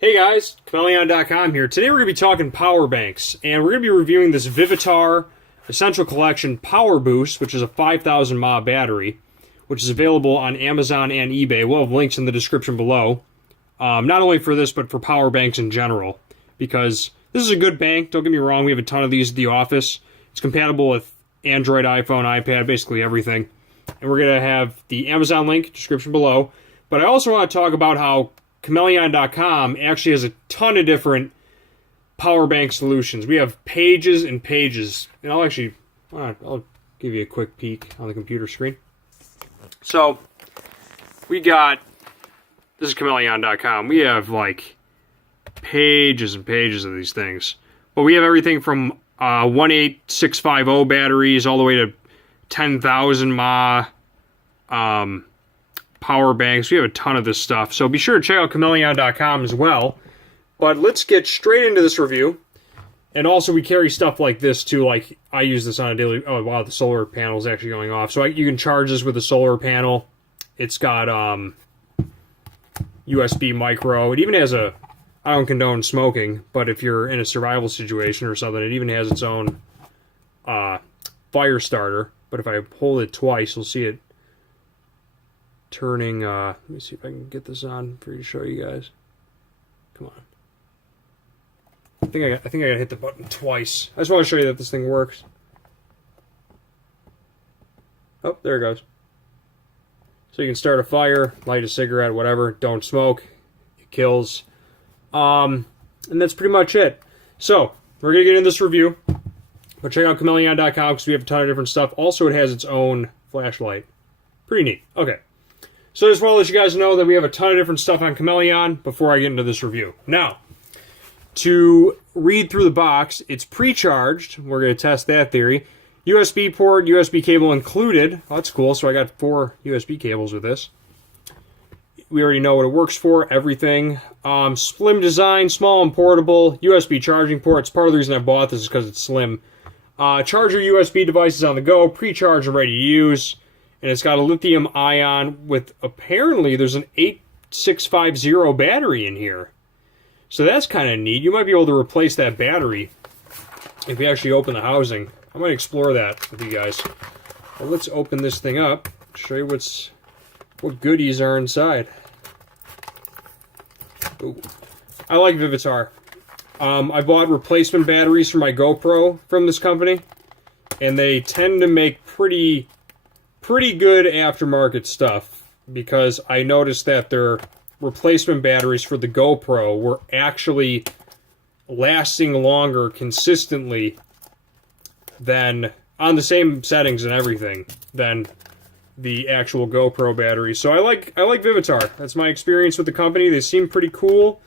Hey guys, Chmelaeon.com here. Today we're going to be talking power banks, and we're going to be reviewing this Vivitar Essential Collection Power Boost, which is a 5,000 mAh battery, which is available on Amazon and eBay. We'll have links in the description below, not only for this, but for power banks in general, because this is a good bank. Don't get me wrong, we have a ton of these at the office. It's compatible with Android, iPhone, iPad, basically everything. And we're going to have the Amazon link, description below. But I also want to talk about how Chmelaeon.com actually has a ton of different power bank solutions. We have pages and pages. And I'll give you a quick peek on the computer screen. So, this is Chmelaeon.com. We have like pages and pages of these things. But we have everything from 18650 batteries all the way to 10,000 mAh power banks. We have a ton of this stuff, so be sure to check out Chmelaeon.com as well. But let's get straight into this review. And also we carry stuff like this too, like I use this on a daily. Oh wow, the solar panel is actually going off, so you can charge this with a solar panel. It's got USB micro. It even has I don't condone smoking, but if you're in a survival situation or something, it even has its own fire starter. But if I hold it twice, you'll see it turning. Let me see if I can get this on for you to show you guys. Come on. I think I gotta hit the button twice. I just want to show you that this thing works. Oh, there it goes. So you can start a fire, light a cigarette, whatever. Don't smoke. It kills. And that's pretty much it. So we're gonna get into this review. But check out Chmelaeon.com because we have a ton of different stuff. Also, it has its own flashlight. Pretty neat. Okay. So I just want to let you guys know that we have a ton of different stuff on Chmelaeon before I get into this review. Now, to read through the box, it's pre-charged. We're going to test that theory. USB port, USB cable included. Oh, that's cool. So I got 4 USB cables with this. We already know what it works for, everything. Slim design, small and portable. USB charging ports. Part of the reason I bought this is because it's slim. Charger USB devices on the go, pre-charged and ready to use. And it's got a lithium ion with, apparently, there's an 8650 battery in here. So that's kind of neat. You might be able to replace that battery if you actually open the housing. I might explore that with you guys. Well, let's open this thing up, show you what goodies are inside. Ooh. I like Vivitar. I bought replacement batteries for my GoPro from this company, and they tend to make pretty good aftermarket stuff, because I noticed that their replacement batteries for the GoPro were actually lasting longer consistently than, on the same settings and everything, than the actual GoPro battery. So I like Vivitar. That's my experience with the company. They seem pretty cool.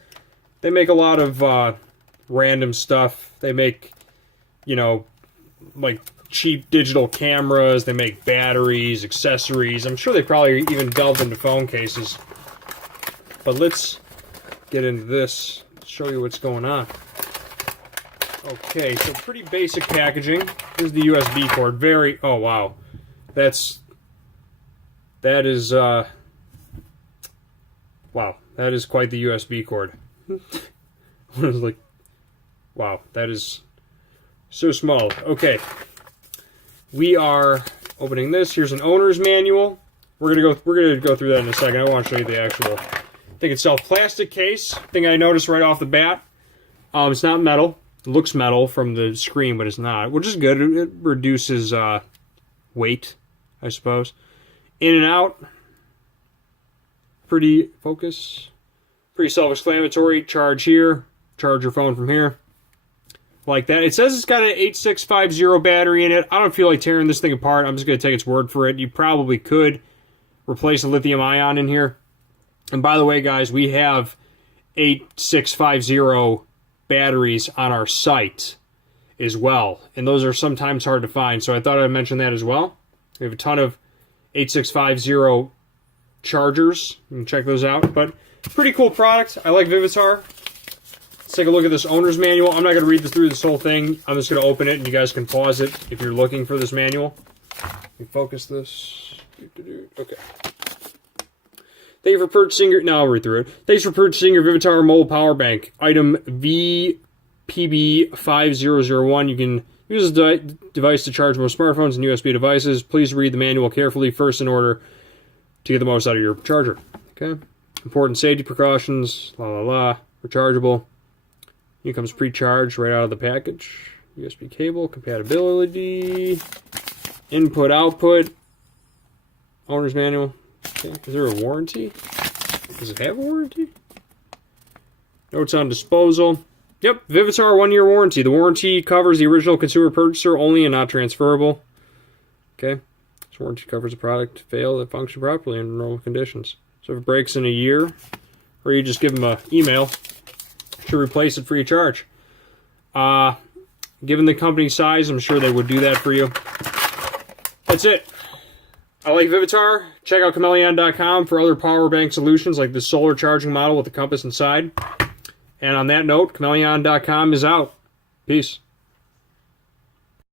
They make a lot of random stuff. They make, like cheap digital cameras. They make batteries, accessories. I'm sure they probably even delved into phone cases. But let's get into this, show you what's going on. Okay, so pretty basic packaging. This is the USB cord. Oh wow. That is wow, that is quite the USB cord. I was like, wow, that is so small. Okay. We are opening this. Here's an owner's manual. We're gonna go through that in a second. I want to show you the actual thing itself. Plastic case. Thing I noticed right off the bat. It's not metal. It looks metal from the screen, but it's not, which is good. It reduces weight, I suppose. In and out. Pretty self-explanatory. Charge here. Charge your phone from here. Like that. It says it's got an 8650 battery in it. I don't feel like tearing this thing apart. I'm just going to take its word for it. You probably could replace a lithium ion in here. And by the way, guys, we have 8650 batteries on our site as well. And those are sometimes hard to find. So I thought I'd mention that as well. We have a ton of 8650 chargers. You can check those out. But pretty cool product. I like Vivitar. Let's take a look at this owner's manual. I'm not going to read through this whole thing. I'm just going to open it, and you guys can pause it if you're looking for this manual. Let me focus this. Okay. Thank you for purchasing your... Now I'll read through it. Thanks for purchasing your Vivitar mobile power bank. Item VPB5001. You can use this device to charge most smartphones and USB devices. Please read the manual carefully first in order to get the most out of your charger. Okay. Important safety precautions. Rechargeable. Here comes pre-charged right out of the package. USB cable. Compatibility. Input, output. Owner's manual. Okay. Is there a warranty? Does it have a warranty? Notes on disposal. Yep, Vivitar 1-year warranty. The warranty covers the original consumer purchaser only and not transferable. Okay. This warranty covers a product to fail that function properly in normal conditions. So if it breaks in a year, or you just give them an email to replace it free of charge. Given the company size, I'm sure they would do that for you. That's it. I like Vivitar. Check out Chmelaeon.com for other power bank solutions like the solar charging model with the compass inside. And on that note, Chmelaeon.com is out. Peace.